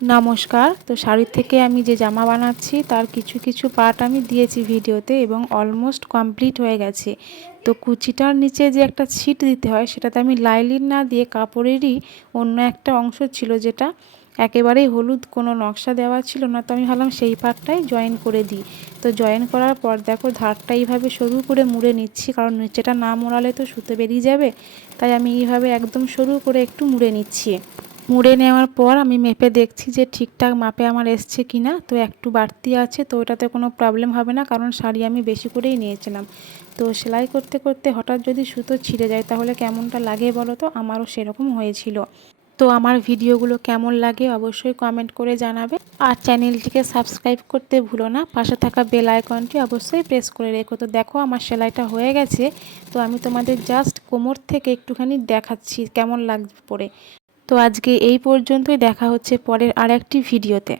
নমস্কার। তো শাড়ি থেকে আমি যে জামা বানাচ্ছি তার কিছু কিছু পার্ট আমি দিয়েছি ভিডিওতে এবং অলমোস্ট কমপ্লিট হয়ে গেছে। তো কুচিটার নিচে যে একটা ছিট দিতে হয় সেটাতে আমি লাইলিন না দিয়ে কাপড়েরই অন্য একটা অংশ ছিল যেটা একেবারেই হলুদ, কোনো নকশা দেওয়া ছিল না। তো আমি ভাবলাম সেই পার্টটাই জয়েন করে দিই। তো জয়েন করার পর দেখো ধারটা এইভাবে সরু করে মুড়ে নিচ্ছি, কারণ নিচেটা না মোড়ালে তো সুতো বেরিয়ে যাবে। তাই আমি এইভাবে একদম সরু করে একটু মুড়ে নিচ্ছি। মুড়ে নেওয়ার পর আমি মেপে দেখছি যে ঠিকঠাক মাপে আমার এসছে কিনা। তো একটু বাড়তি আছে, তো ওটাতে কোনো প্রবলেম হবে না, কারণ শাড়ি আমি বেশি করেই নিয়েছিলাম। তো সেলাই করতে করতে হঠাৎ যদি সুতো ছিঁড়ে যায় তাহলে কেমনটা লাগে বলো তো? আমারও সেরকম হয়েছিল। তো আমার ভিডিওগুলো কেমন লাগে অবশ্যই কমেন্ট করে জানাবে, আর চ্যানেলটিকে সাবস্ক্রাইব করতে ভুলো না। পাশে থাকা বেল আইকনটি অবশ্যই প্রেস করে রেখো। তো দেখো আমার সেলাইটা হয়ে গেছে। তো আমি তোমাদের জাস্ট কোমর থেকে একটুখানি দেখাচ্ছি কেমন লাগছে পরে। তো আজকে এই পর্যন্তই, দেখা হচ্ছে পরের আরেকটি ভিডিওতে।